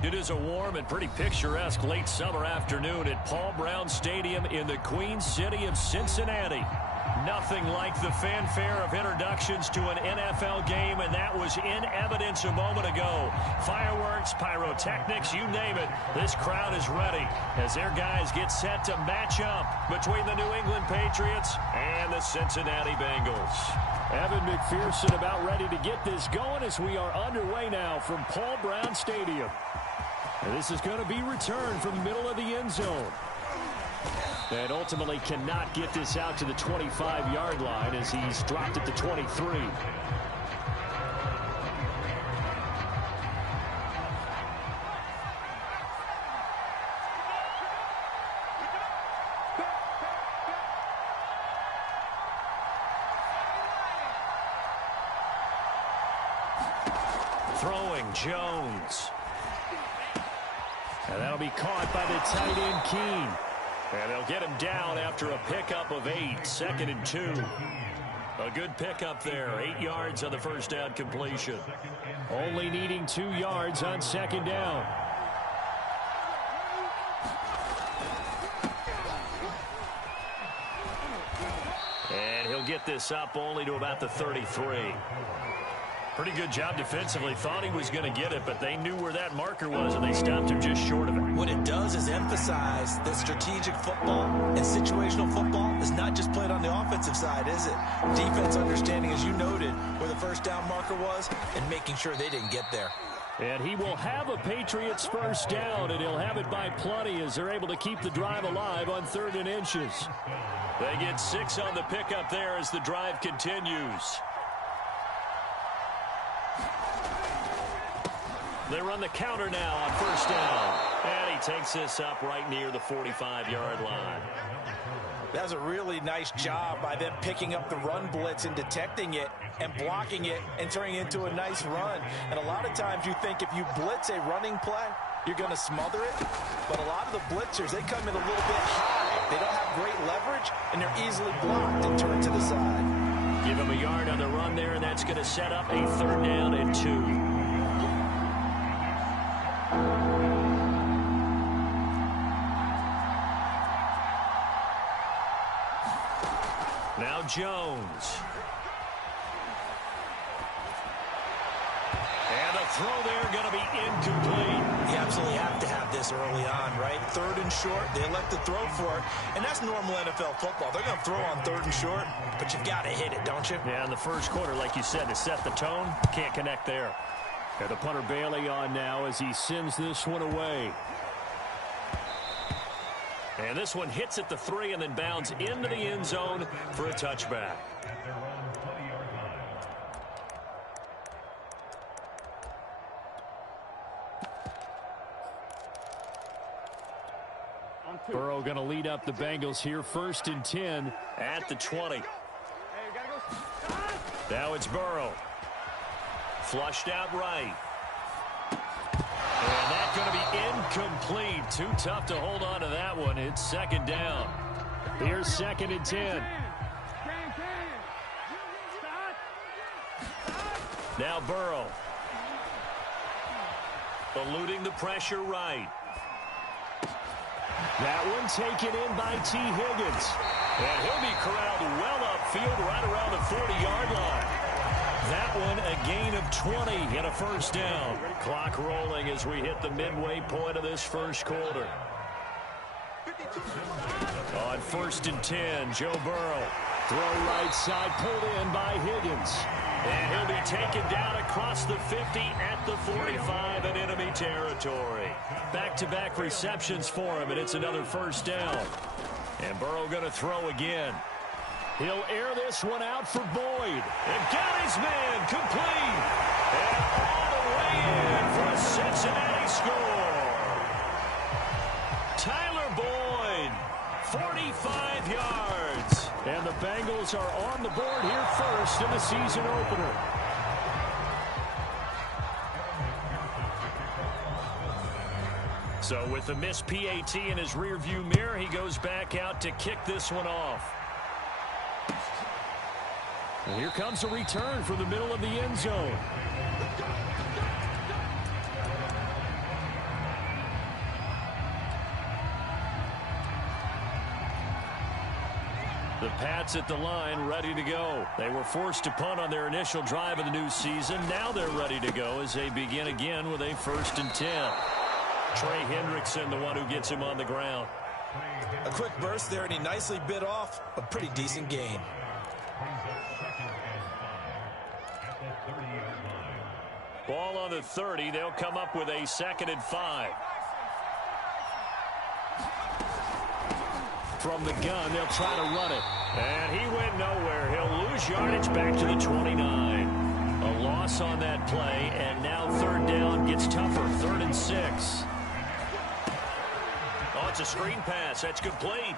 It is a warm and pretty picturesque late summer afternoon at Paul Brown Stadium in the Queen City of Cincinnati. Nothing like the fanfare of introductions to an NFL game, and that was in evidence a moment ago. Fireworks, pyrotechnics, you name it. This crowd is ready as their guys get set to match up between the New England Patriots and the Cincinnati Bengals. Evan McPherson about ready to get this going as we are underway now from Paul Brown Stadium. And this is going to be returned from the middle of the end zone. And ultimately cannot get this out to the 25-yard line as he's dropped at the 23. Throwing Jones. And that'll be caught by the tight end Keene. And they'll get him down after a pickup of 8, 2nd and 2. A good pickup there, 8 yards on the first down completion. Only needing 2 yards on 2nd down. And he'll get this up only to about the 33. Pretty good job defensively. Thought he was going to get it, but they knew where that marker was, and they stopped him just short of it. What it does is emphasize that strategic football and situational football is not just played on the offensive side, is it? Defense understanding, as you noted, where the first down marker was and making sure they didn't get there. And he will have a Patriots first down, and he'll have it by plenty as they're able to keep the drive alive on 3rd and inches. They get 6 on the pickup there as the drive continues. They run the counter now on first down. And he takes this up right near the 45-yard line. That's a really nice job by them picking up the run blitz and detecting it and blocking it and turning it into a nice run. And a lot of times you think if you blitz a running play, you're going to smother it. But a lot of the blitzers, they come in a little bit high. They don't have great leverage, and they're easily blocked and turned to the side. Give him a yard on the run there, and that's going to set up a 3rd down and 2. Now Jones. And a throw there going to be incomplete. You absolutely have to have this early on, right? 3rd and short, they elect to throw for it. And that's normal NFL football. They're going to throw on 3rd and short, but you've got to hit it, don't you? Yeah, in the first quarter, like you said, to set the tone, can't connect there. And the punter Bailey on now as he sends this one away. And this one hits at the 3 and then bounds into the end zone for a touchback. Burrow going to lead up the Bengals here, 1st and 10 at the 20. Now it's Burrow. Flushed out right. And that's going to be incomplete. Too tough to hold on to that one. It's 2nd down. Here's 2nd and 10. Now Burrow. Eluding the pressure right. That one taken in by T. Higgins. And he'll be corralled well upfield right around the 40-yard line. That one a gain of 20 and a first down. Clock rolling as we hit the midway point of this first quarter. On 1st and 10, Joe Burrow. Throw right side, pulled in by Higgins. And he'll be taken down across the 50 at the 45 in enemy territory. Back-to-back receptions for him, and it's another first down. And Burrow going to throw again. He'll air this one out for Boyd. And got his man complete. And all the way in for a Cincinnati score. Tyler Boyd, 45 yards. And the Bengals are on the board here first in the season opener. So with the missed PAT in his rearview mirror, he goes back out to kick this one off. And here comes a return from the middle of the end zone. The Pats at the line, ready to go. They were forced to punt on their initial drive of the new season. Now they're ready to go as they begin again with a 1st and 10. Trey Hendrickson, the one who gets him on the ground. A quick burst there, and he nicely bit off a pretty decent gain. Ball on the 30. They'll come up with a 2nd and 5. From the gun, they'll try to run it. And he went nowhere. He'll lose yardage back to the 29. A loss on that play, and now 3rd down gets tougher. 3rd and 6. Oh, it's a screen pass. That's complete.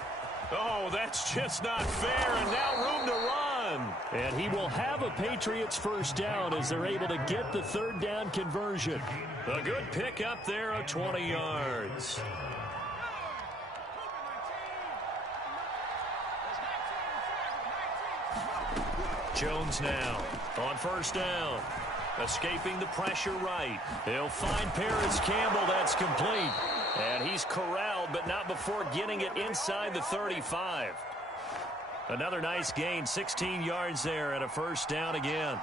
Oh, that's just not fair, and now room to run. And he will have a Patriots 1st down as they're able to get the 3rd down conversion. A good pick up there of 20 yards. Jones now on 1st down. Escaping the pressure right. He'll find Paris Campbell. That's complete. And he's corralled, but not before getting it inside the 35. Another nice gain. 16 yards there and a 1st down again.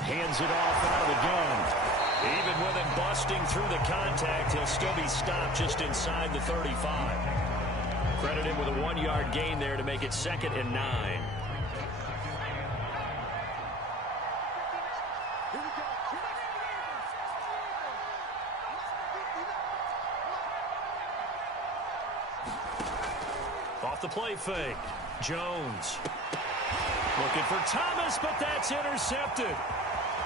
Hands it off out of the gun. Even with him busting through the contact, he'll still be stopped just inside the 35. Credit him with a 1-yard gain there to make it 2nd and 9. Off the play fake. Jones. Looking for Thomas, but that's intercepted.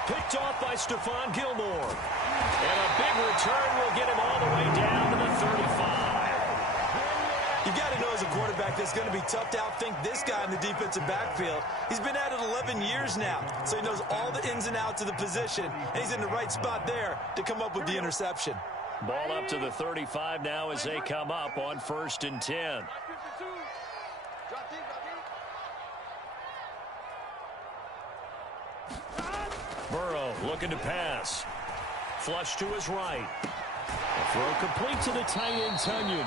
Picked off by Stephon Gilmore. And a big return will get him all the way down to the 35. You've got to know as a quarterback that's going to be tough to outthink this guy in the defensive backfield. He's been at it 11 years now, so he knows all the ins and outs of the position, and he's in the right spot there to come up with the interception. Ball up to the 35 now as they come up on 1st and 10. Burrow looking to pass. Flush to his right. A throw complete to the tight end Tunyon.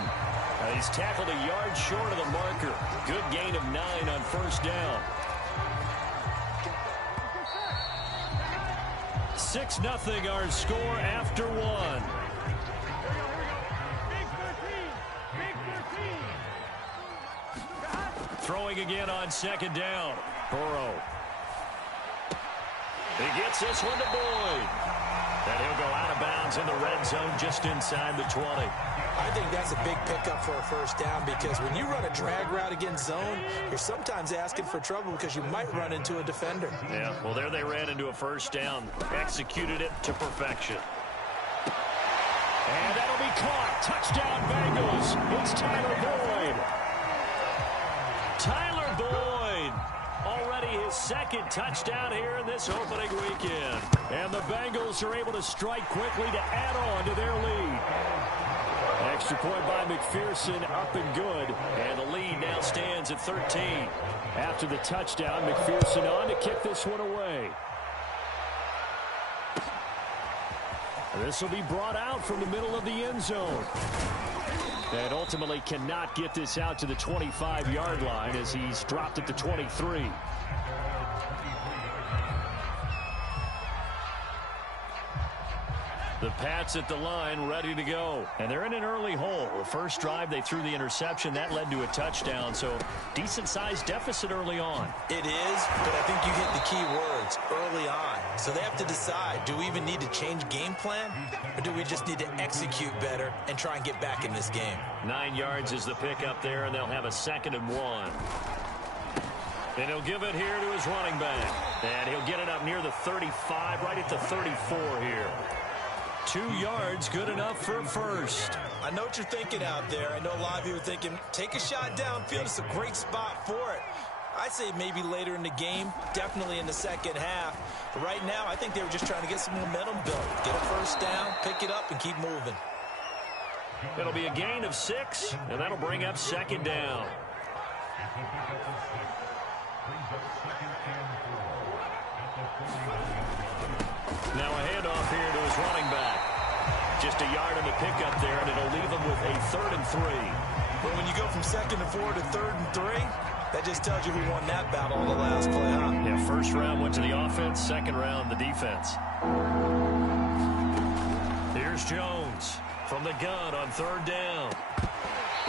He's tackled a yard short of the marker. Good gain of 9 on 1st down. 6-0 our score after 1. Throwing again on 2nd down. Burrow. He gets this one to Boyd. And he'll go out of bounds in the red zone just inside the 20. I think that's a big pickup for a 1st down because when you run a drag route against zone, you're sometimes asking for trouble because you might run into a defender. Yeah, well, there they ran into a 1st down. Executed it to perfection. And that'll be caught. Touchdown, Bengals. It's Tyler Boyd. Tyler Boyd. Already his 2nd touchdown here in this opening weekend. And the Bengals are able to strike quickly to add on to their lead. Extra point by McPherson, up and good. And the lead now stands at 13. After the touchdown, McPherson on to kick this one away. This will be brought out from the middle of the end zone. And ultimately cannot get this out to the 25-yard line as he's dropped at the 23. The Pats at the line, ready to go. And they're in an early hole. The first drive, they threw the interception. That led to a touchdown, so decent-sized deficit early on. It is, but I think you hit the key words, early on. So they have to decide, do we even need to change game plan, or do we just need to execute better and try and get back in this game? 9 yards is the pickup there, and they'll have a 2nd and 1. And he'll give it here to his running back. And he'll get it up near the 35, right at the 34 here. 2 yards, good enough for a 1st. I know what you're thinking out there. I know a lot of you are thinking, take a shot downfield. It's a great spot for it. I'd say maybe later in the game, definitely in the 2nd half. But right now, I think they were just trying to get some momentum built. Get a 1st down, pick it up, and keep moving. It'll be a gain of 6, and that'll bring up 2nd down. Now a handoff here to his running back. Just a yard on the pickup there, and it'll leave them with a 3rd and 3. But when you go from 2nd and 4 to 3rd and 3, that just tells you who won that battle on the last play, huh? Yeah, first round went to the offense, second round the defense. Here's Jones from the gun on 3rd down.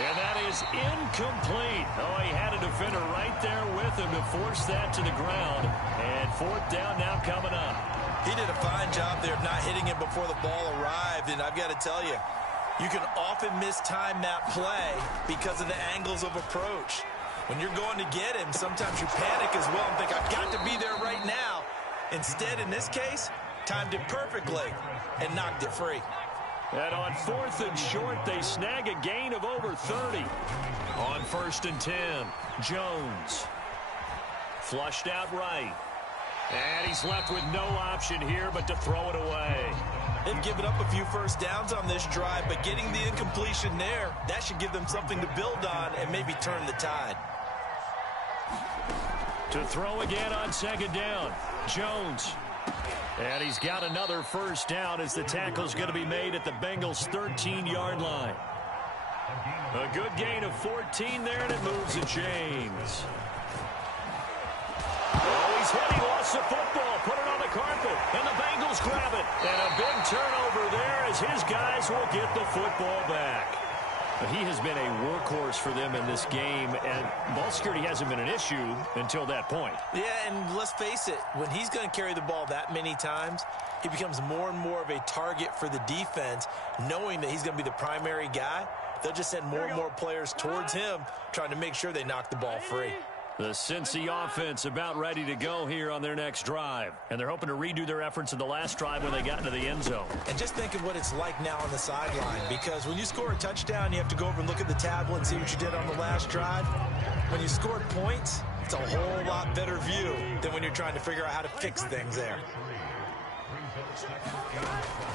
And that is incomplete. Oh, he had a defender right there with him to force that to the ground. And 4th down now coming up. He did a fine job there of not hitting it before the ball arrived. And I've got to tell you, you can often mistime that play because of the angles of approach. When you're going to get him, sometimes you panic as well and think, I've got to be there right now. Instead, in this case, timed it perfectly and knocked it free. And on 4th and short, they snag a gain of over 30. On 1st and 10, Jones. Flushed out right. And he's left with no option here but to throw it away. They've given up a few first downs on this drive, but getting the incompletion there, that should give them something to build on and maybe turn the tide. To throw again on 2nd down, Jones. And he's got another first down as the tackle's going to be made at the Bengals' 13-yard line. A good gain of 14 there, and it moves to James. Oh, he's hit. He lost the football. Put it on the carpet, and the Bengals grab it. And a big turnover there as his guys will get the football back. He has been a workhorse for them in this game, and ball security hasn't been an issue until that point. Yeah, and let's face it, when he's going to carry the ball that many times, he becomes more and more of a target for the defense, knowing that he's going to be the primary guy. They'll just send more and more players towards him, trying to make sure they knock the ball free. The Cincy offense about ready to go here on their next drive. And they're hoping to redo their efforts in the last drive when they got into the end zone. And just think of what it's like now on the sideline, because when you score a touchdown, you have to go over and look at the tablet and see what you did on the last drive. When you scored points, it's a whole lot better view than when you're trying to figure out how to fix things there.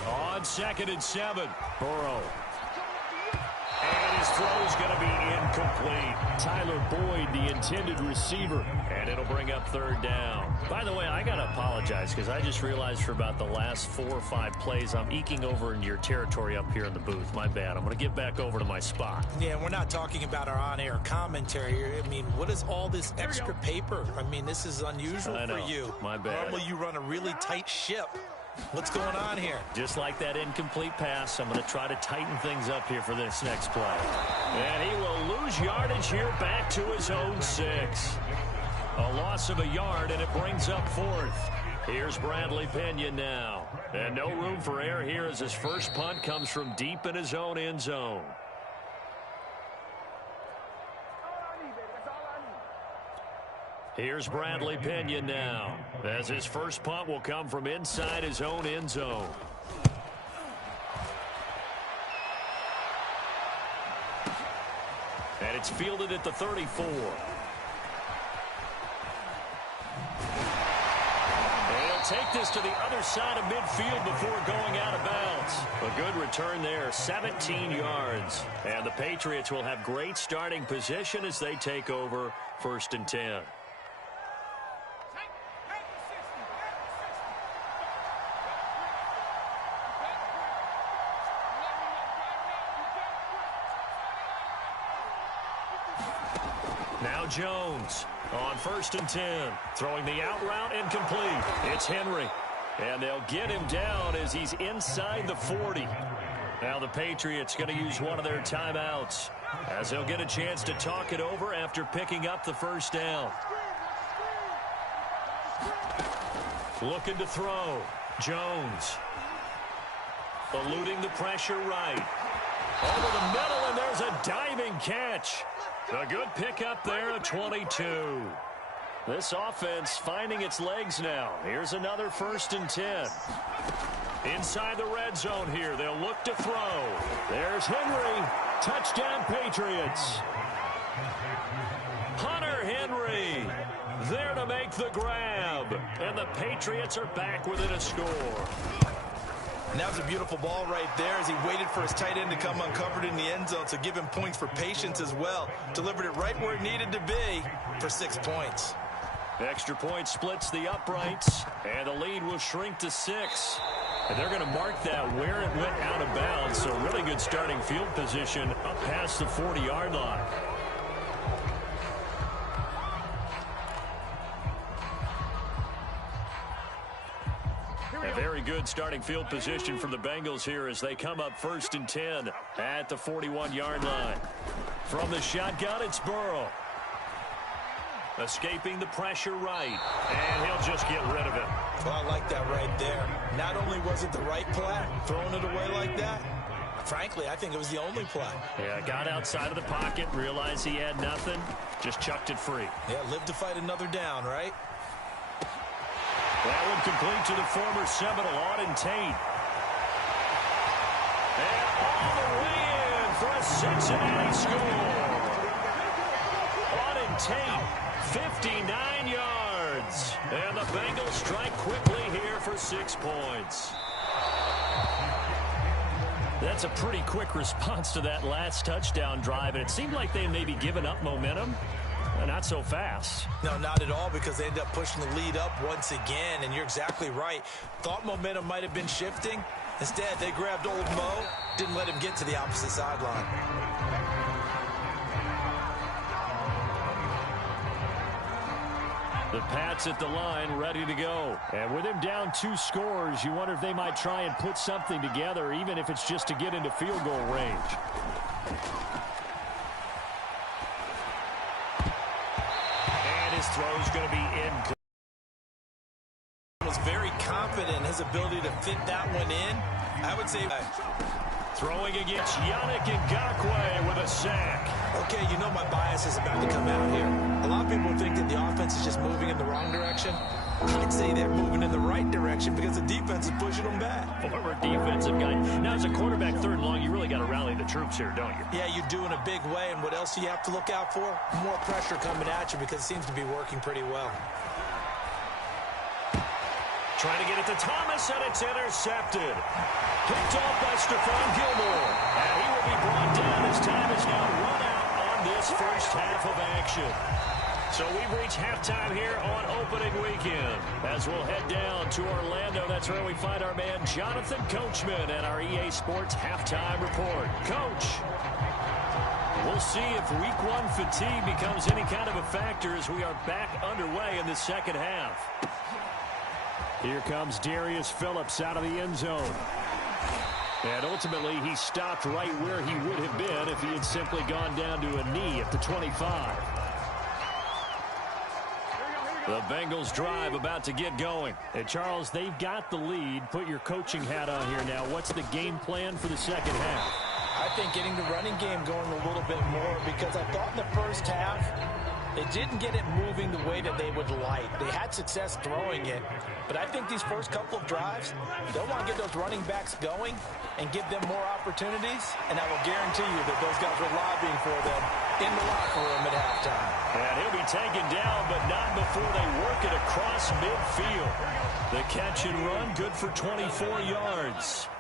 On 2nd and 7, Burrow. And his throw is going to be incomplete. Tyler Boyd, the intended receiver. And it'll bring up 3rd down. By the way, I got to apologize because I just realized for about the last 4 or 5 plays, I'm eking over into your territory up here in the booth. My bad. I'm going to get back over to my spot. Yeah, we're not talking about our on-air commentary here. I mean, what is all this extra paper? I mean, this is unusual for you. My bad. Normally you run a really tight ship. What's going on here? Just like that incomplete pass, I'm going to try to tighten things up here for this next play. And he will lose yardage here back to his own 6. A loss of a yard, and it brings up 4th. Here's Bradley Pena now. And no room for error here as his first punt comes from deep in his own end zone. Here's Bradley Pena now, as his first punt will come from inside his own end zone. And it's fielded at the 34. And he'll take this to the other side of midfield before going out of bounds. A good return there, 17 yards. And the Patriots will have great starting position as they take over 1st and 10. Now Jones on 1st and 10, throwing the out route incomplete. It's Henry, and they'll get him down as he's inside the 40. Now the Patriots going to use one of their timeouts as they'll get a chance to talk it over after picking up the first down. Looking to throw. Jones eluding the pressure right. Over the middle, and there's a diving catch. A good pickup there at 22. This offense finding its legs now. Here's another 1st and 10. Inside the red zone here, they'll look to throw. There's Henry. Touchdown, Patriots. Hunter Henry there to make the grab. And the Patriots are back within a score. And that was a beautiful ball right there as he waited for his tight end to come uncovered in the end zone, so give him points for patience as well. Delivered it right where it needed to be for 6 points. Extra point splits the uprights, and the lead will shrink to 6. And they're going to mark that where it went out of bounds. good starting field position up past the 40-yard line. A very good starting field position for the Bengals here as they come up 1st and 10 at the 41-yard line. From the shotgun, it's Burrow. Escaping the pressure right, and he'll just get rid of it. Well, I like that right there. Not only was it the right play, throwing it away like that, frankly, I think it was the only play. Yeah, got outside of the pocket, realized he had nothing, just chucked it free. Yeah, live to fight another down, right? That one complete to the former Seminole, Auden Tate. And all the way in for a Cincinnati score. Auden Tate, 59 yards. And the Bengals strike quickly here for 6 points. That's a pretty quick response to that last touchdown drive, and it seemed like they may be giving up momentum. Not so fast. No, not at all, because they end up pushing the lead up once again, and you're exactly right. Thought momentum might have been shifting. Instead, they grabbed old Mo, didn't let him get to the opposite sideline. The Pats at the line, ready to go. And with him down 2 scores, you wonder if they might try and put something together, even if it's just to get into field goal range. His throw's going to be incomplete. Was very confident in his ability to fit that one in. I would say throwing against Yannick Ngakoue with a sack. Okay, you know my bias is about to come out here. A lot of people think that the offense is just moving in the wrong direction. I'd say they're moving in the right direction because the defense is pushing them back. Former defensive guy. Now, as a quarterback 3rd and long, you really got to rally the troops here, don't you? Yeah, you do in a big way. And what else do you have to look out for? More pressure coming at you because it seems to be working pretty well. Trying to get it to Thomas, and it's intercepted. Picked off by Stephon Gilmore. And he will be brought down as time is now run out on this first half of action. So we've reached halftime here on opening weekend. As we'll head down to Orlando, that's where we find our man Jonathan Coachman and our EA Sports halftime report. Coach, we'll see if week 1 fatigue becomes any kind of a factor as we are back underway in the second half. Here comes Darius Phillips out of the end zone. And ultimately, he stopped right where he would have been if he had simply gone down to a knee at the 25. The Bengals drive about to get going. And Charles, they've got the lead. Put your coaching hat on here now. What's the game plan for the second half? I think getting the running game going a little bit more, because I thought in the first half they didn't get it moving the way that they would like. They had success throwing it, but I think these first couple of drives, they'll want to get those running backs going and give them more opportunities, and I will guarantee you that those guys are lobbying for them in the locker room at halftime. And he'll be taken down, but not before they work it across midfield. The catch and run, good for 24 yards.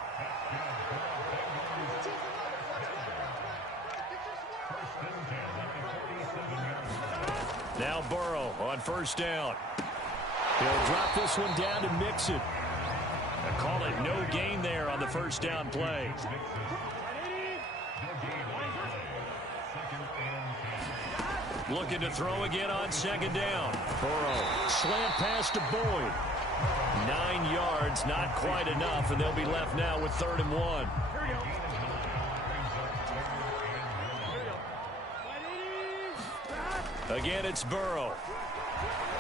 Now Burrow on first down. He'll drop this one down to Mixon. I call it no gain there on the first down play. Looking to throw again on second down. Burrow, slant pass to Boyd. 9 yards, not quite enough, and they'll be left now with 3rd and 1. Again, it's Burrow.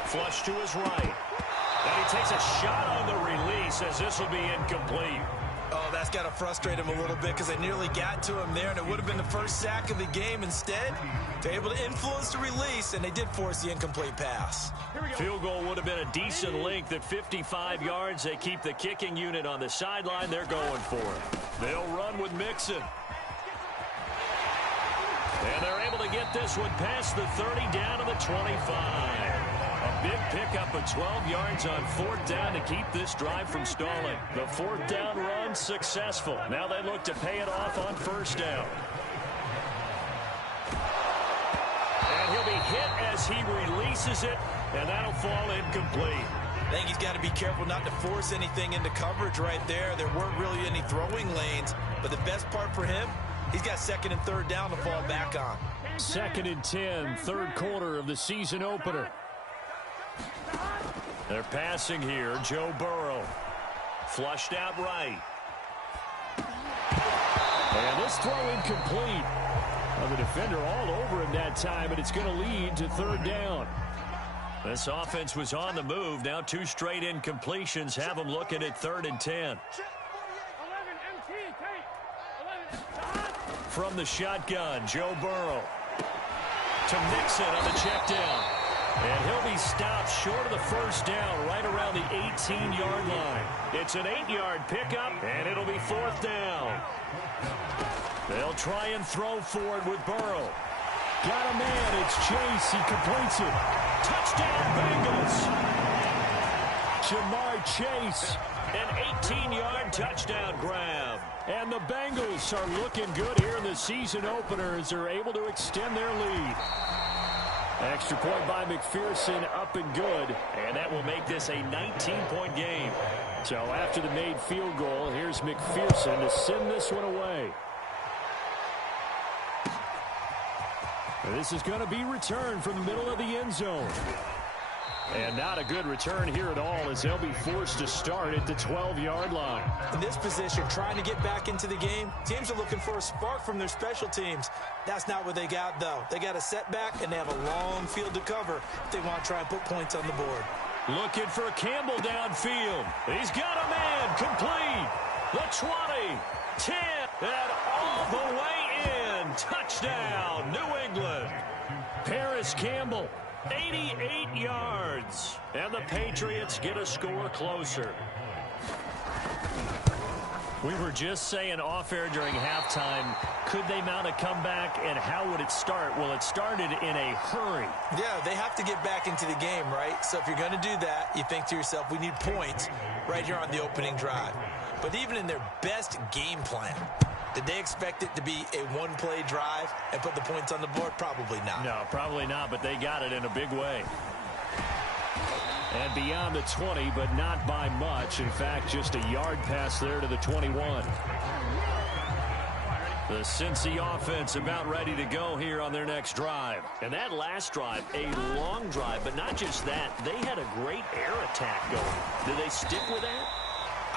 Flush to his right. And he takes a shot on the release as this will be incomplete. Oh, that's got to frustrate him a little bit because they nearly got to him there, and it would have been the first sack of the game. Instead, they're able to influence the release, and they did force the incomplete pass. Field goal would have been a decent length at 55 yards. They keep the kicking unit on the sideline. They're going for it. They'll run with Mixon. And they're able to get this one past the 30 down to the 25. A big pickup of 12 yards on 4th down to keep this drive from stalling. The 4th down run successful. Now they look to pay it off on 1st down. And he'll be hit as he releases it, and that'll fall incomplete. I think he's got to be careful not to force anything into coverage right there. There weren't really any throwing lanes, but the best part for him, he's got second and third down to fall back on. 2nd and 10, third quarter of the season opener. They're passing here. Joe Burrow. Flushed out right. And this throw incomplete. Well, the defender all over him that time, and it's going to lead to third down. This offense was on the move. Now 2 straight incompletions have them looking at 3rd and 10. From the shotgun, Joe Burrow. To Mixon on the check down. And he'll be stopped short of the first down right around the 18-yard line. It's an 8-yard pickup, and it'll be 4th down. They'll try and throw for it with Burrow. Got a man. It's Chase. He completes it. Touchdown, Bengals. Jamar Chase. An 18-yard touchdown grab. And the Bengals are looking good here in the season opener as they're able to extend their lead. Extra point by McPherson, up and good. And that will make this a 19-point game. So after the made field goal, here's McPherson to send this one away. This is going to be returned from the middle of the end zone. And not a good return here at all as they'll be forced to start at the 12-yard line. In this position, trying to get back into the game, teams are looking for a spark from their special teams. That's not what they got, though. They got a setback, and they have a long field to cover if they want to try and put points on the board. Looking for Campbell downfield. He's got a man complete. The 20, 10, and all the way in. Touchdown, New England. Paris Campbell. 88 yards. And the Patriots get a score closer. We were just saying off-air during halftime, could they mount a comeback, and how would it start? Well, it started in a hurry. Yeah, they have to get back into the game, right? So if you're going to do that, you think to yourself, we need points right here on the opening drive. But even in their best game plan, did they expect it to be a one-play drive and put the points on the board? Probably not. No, probably not, but they got it in a big way. And beyond the 20, but not by much. In fact, just a yard pass there to the 21. The Cincy offense about ready to go here on their next drive. And that last drive, a long drive, but not just that. They had a great air attack going. Do they stick with that?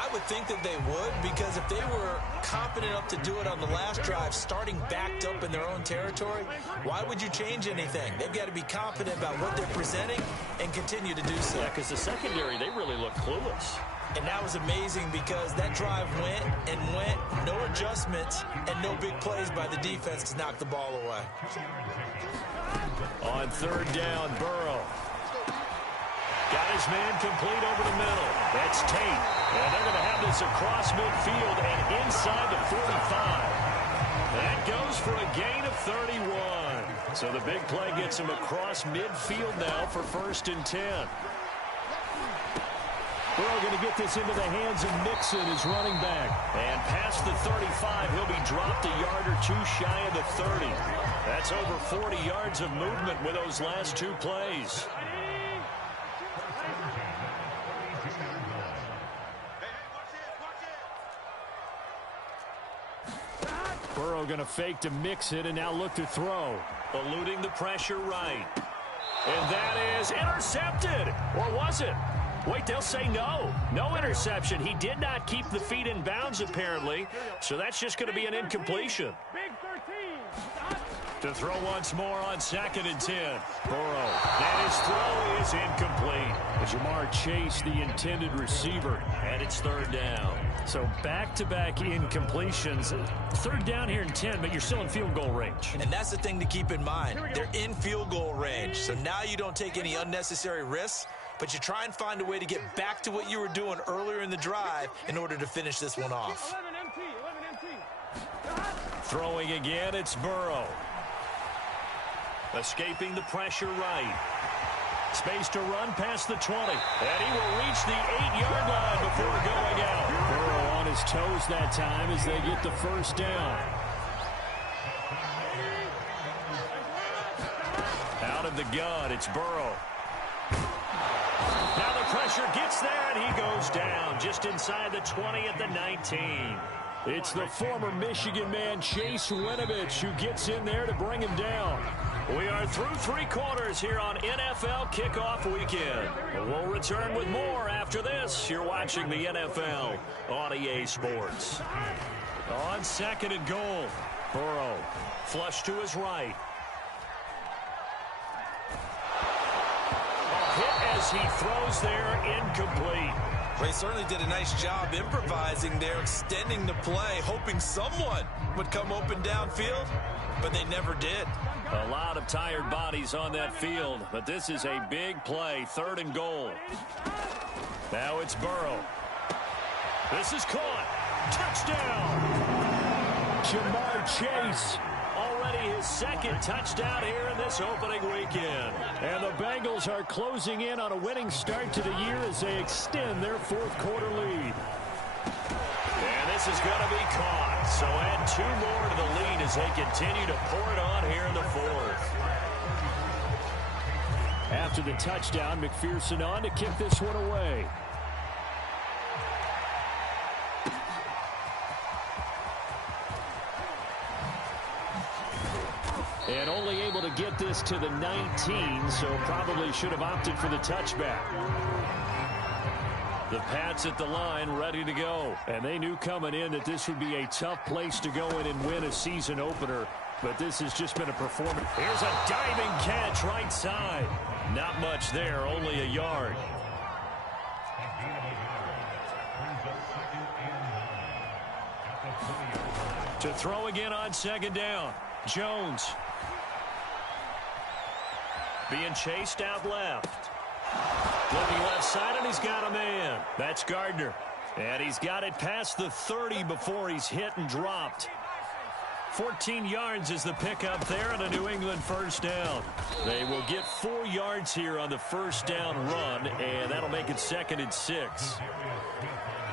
I would think that they would, because if they were confident enough to do it on the last drive, starting backed up in their own territory, why would you change anything? They've got to be confident about what they're presenting and continue to do so. Yeah, because the secondary, they really look clueless. And that was amazing because that drive went and went, no adjustments, and no big plays by the defense to knock the ball away. On 3rd down, Burrow. Got his man complete over the middle. That's Tate. And they're going to have this across midfield and inside the 45. That goes for a gain of 31. So the big play gets him across midfield now for 1st and 10. Burrow going to get this into the hands of Mixon, his running back. And past the 35, he'll be dropped a yard or two shy of the 30. That's over 40 yards of movement with those last 2 plays. Burrow going to fake to mix it and now look to throw. Eluding the pressure right. And that is intercepted. Or was it? Wait, they'll say no. No interception. He did not keep the feet in bounds, apparently. So that's just going to be an incompletion. To throw once more on 2nd and 10. Burrow. And his throw is incomplete. Jamar Chase, the intended receiver. And it's 3rd down. So back-to-back incompletions. 3rd down here in 10, but you're still in field goal range. And that's the thing to keep in mind. They're in field goal range. So now you don't take any unnecessary risks, but you try and find a way to get back to what you were doing earlier in the drive in order to finish this one off. Throwing again, it's Burrow. Escaping the pressure right. Space to run past the 20. And he will reach the 8-yard line before going out. Burrow on his toes that time as they get the 1st down. Out of the gun, it's Burrow. Now the pressure gets there, and he goes down just inside the 20 at the 19. It's the former Michigan man, Chase Winovich, who gets in there to bring him down. We are through three quarters here on NFL Kickoff Weekend. We'll return with more after this. You're watching the NFL on EA Sports. On second and goal, Burrow flush to his right. A hit as he throws there, incomplete. They certainly did a nice job improvising there, extending the play, hoping someone would come open downfield, but they never did. A lot of tired bodies on that field, but this is a big play, third and goal. Now it's Burrow. This is caught. Touchdown! Jamar Chase. Already his second touchdown here in this opening weekend. And the Bengals are closing in on a winning start to the year as they extend their fourth quarter lead. And this is going to be caught. So add two more to the lead as they continue to pour it on here in the fourth. After the touchdown, McPherson on to kick this one away. And only able to get this to the 19, so probably should have opted for the touchback. The Pats at the line ready to go. And they knew coming in that this would be a tough place to go in and win a season opener. But this has just been a performance. Here's a diving catch right side. Not much there, only a yard. To throw again on second down. Jones. Being chased out left. Looking left side, and he's got a man. That's Gardner. And he's got it past the 30 before he's hit and dropped. 14 yards is the pickup there and a New England first down. They will get 4 yards here on the first down run, and that'll make it second and 6.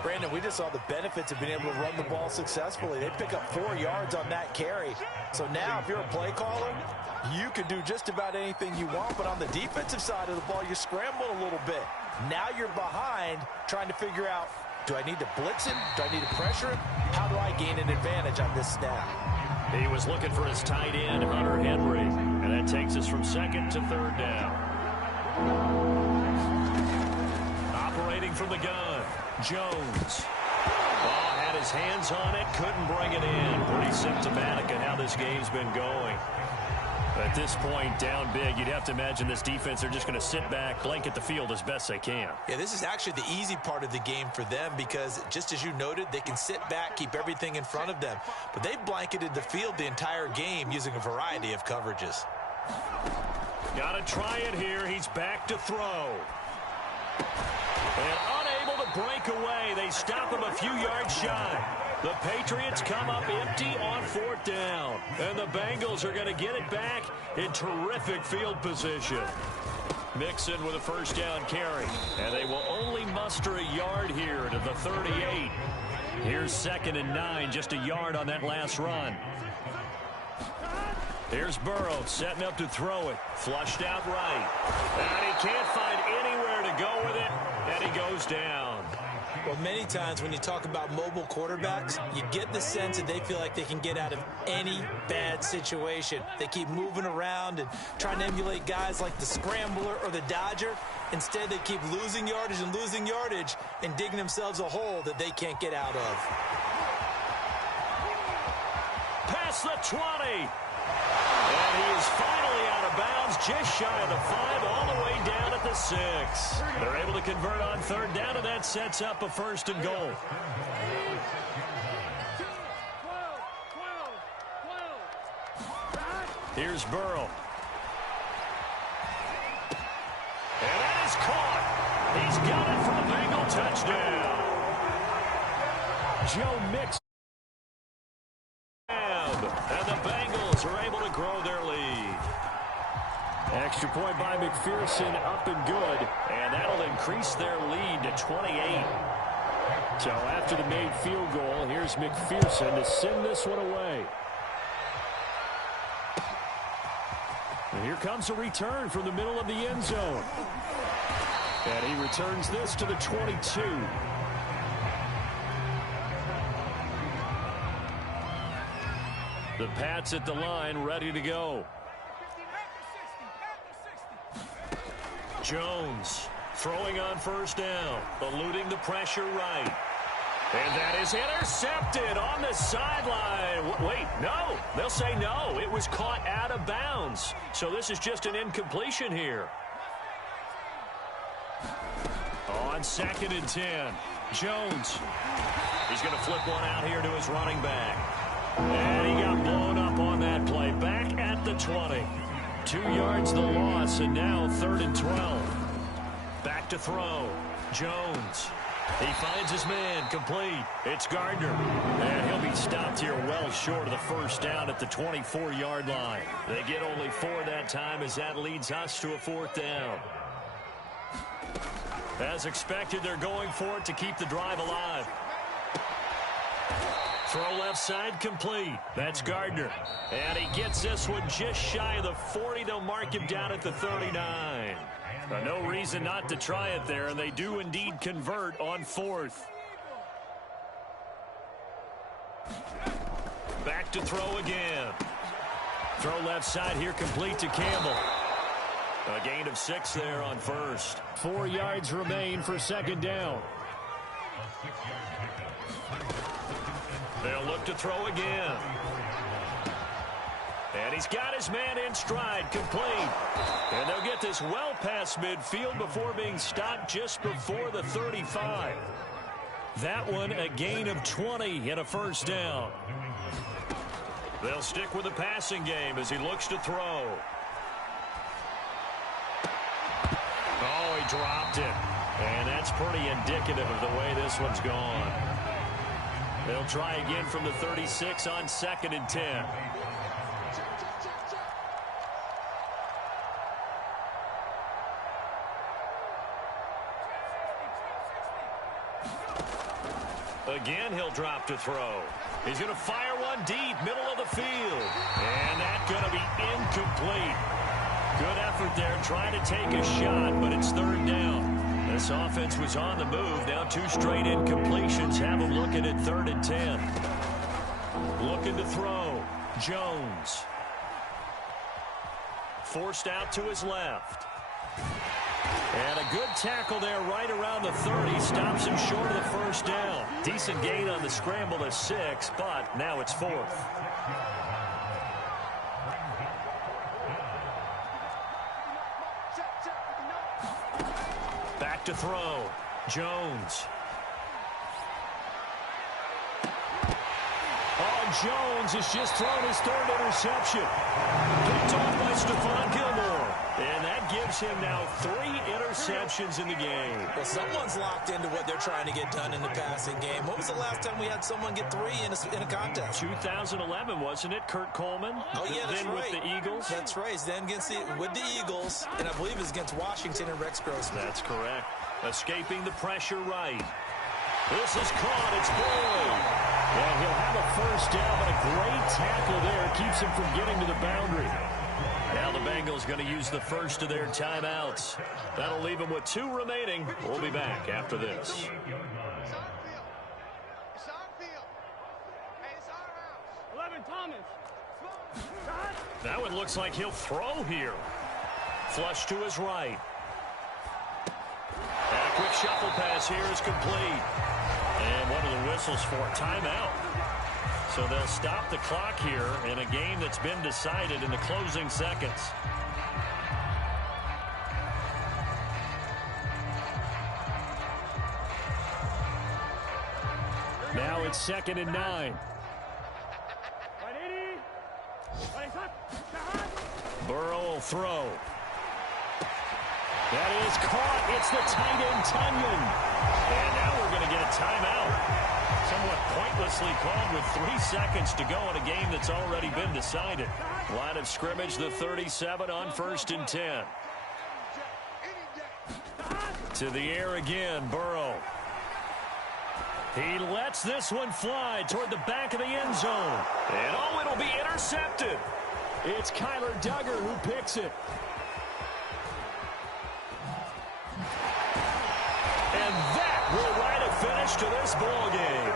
Brandon, we just saw the benefits of being able to run the ball successfully. They pick up 4 yards on that carry. So now if you're a play caller, you can do just about anything you want. But on the defensive side of the ball, you scramble a little bit. Now you're behind trying to figure out, do I need to blitz him? Do I need to pressure him? How do I gain an advantage on this snap? He was looking for his tight end, Hunter Henry. And that takes us from second to third down. Operating from the gun. Jones. Ball had his hands on it, couldn't bring it in. Pretty symptomatic of how this game's been going. At this point, down big, you'd have to imagine this defense are just going to sit back, blanket the field as best they can. Yeah, this is actually the easy part of the game for them because, just as you noted, they can sit back, keep everything in front of them. But they've blanketed the field the entire game using a variety of coverages. Got to try it here. He's back to throw. And unable to break away. They stop him a few yards shy. The Patriots come up empty on fourth down. And the Bengals are going to get it back in terrific field position. Mixon with a first down carry. And they will only muster a yard here to the 38. Here's second and 9, just a yard on that last run. Here's Burrow setting up to throw it. Flushed out right. And he can't find anywhere to go with it. And he goes down. Well, many times when you talk about mobile quarterbacks, you get the sense that they feel like they can get out of any bad situation. They keep moving around and trying to emulate guys like the Scrambler or the Dodger. Instead, they keep losing yardage and digging themselves a hole that they can't get out of. Past the 20. And he is finally out of bounds, just shy of the 5, all the way down at the 6. They're able to convert on third down, and that sets up a first and goal. Here's Burrow. And that is caught. He's got it for the Bengal touchdown. Joe Mixon. And the Bengals are able to grow their lead. Extra point by McPherson, up and good. And that'll increase their lead to 28. So after the made field goal, here's McPherson to send this one away. And here comes a return from the middle of the end zone. And he returns this to the 22. The Pats at the line, ready to go. Jones throwing on first down, eluding the pressure right. And that is intercepted on the sideline. Wait, no. They'll say no. It was caught out of bounds. So this is just an incompletion here. On 2nd and 10, Jones. He's going to flip one out here to his running back. And he got blown up on that play. Back at the 20. 2 yards the loss, and now 3rd and 12. Back to throw. Jones. He finds his man, complete. It's Gardner. And he'll be stopped here well short of the first down at the 24-yard line. They get only 4 that time as that leads us to a 4th down. As expected, they're going for it to keep the drive alive. Throw left side complete. That's Gardner. And he gets this one just shy of the 40. They'll mark him down at the 39. No reason not to try it there, and they do indeed convert on 4th. Back to throw again. Throw left side here complete to Campbell. A gain of 6 there on 1st. 4 yards remain for 2nd down. They'll look to throw again. And he's got his man in stride, complete. And they'll get this well past midfield before being stopped just before the 35. That one a gain of 20 and a 1st down. They'll stick with the passing game as he looks to throw. Oh, he dropped it. And that's pretty indicative of the way this one's gone. They'll try again from the 36 on 2nd and 10. Again, he'll drop to throw. He's going to fire one deep, middle of the field. And that's going to be incomplete. Good effort there, trying to take a shot, but it's 3rd down. This offense was on the move. Now 2 straight incompletions have them looking at 3rd and 10. Looking to throw. Jones. Forced out to his left. And a good tackle there right around the 30. Stops him short of the 1st down. Decent gain on the scramble to 6, but now it's 4th. Back to throw. Jones. Oh, Jones has just thrown his 3rd interception. Picked off by Stephon Gilmore. And that gives him now 3 interceptions in the game. Well, someone's locked into what they're trying to get done in the passing game. When was the last time we had someone get 3 in a contest? 2011, wasn't it? Kurt Coleman? Oh, yeah, that's then right. With the Eagles? That's right. Then with the Eagles, and I believe it's against Washington and Rex Grossman. That's correct. Escaping the pressure right. This is caught. It's Boyd. And he'll have a 1st down, but a great tackle there keeps him from getting to the boundary. Now the Bengals going to use the first of their timeouts. That'll leave them with 2 remaining. We'll be back after this. That one looks like he'll throw here. Flush to his right. And a quick shuffle pass here is complete. And what are the whistles for? Timeout. So they'll stop the clock here in a game that's been decided in the closing seconds. Now it's 2nd and 9. Burrow will throw. That is caught. It's the tight end, Tunyon. And now we're going to get a timeout. Somewhat pointlessly called with 3 seconds to go in a game that's already been decided. Line of scrimmage, the 37 on 1st and 10. To the air again, Burrow. He lets this one fly toward the back of the end zone. And oh, it'll be intercepted. It's Kyler Duggar who picks it. finish to this ball game.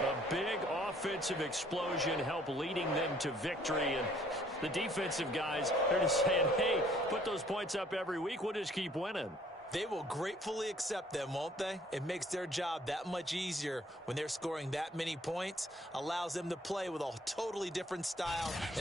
A big offensive explosion helped leading them to victory. And the defensive guys, they're just saying, hey, put those points up every week. We'll just keep winning. They will gratefully accept them, won't they? It makes their job that much easier when they're scoring that many points, allows them to play with a totally different style. And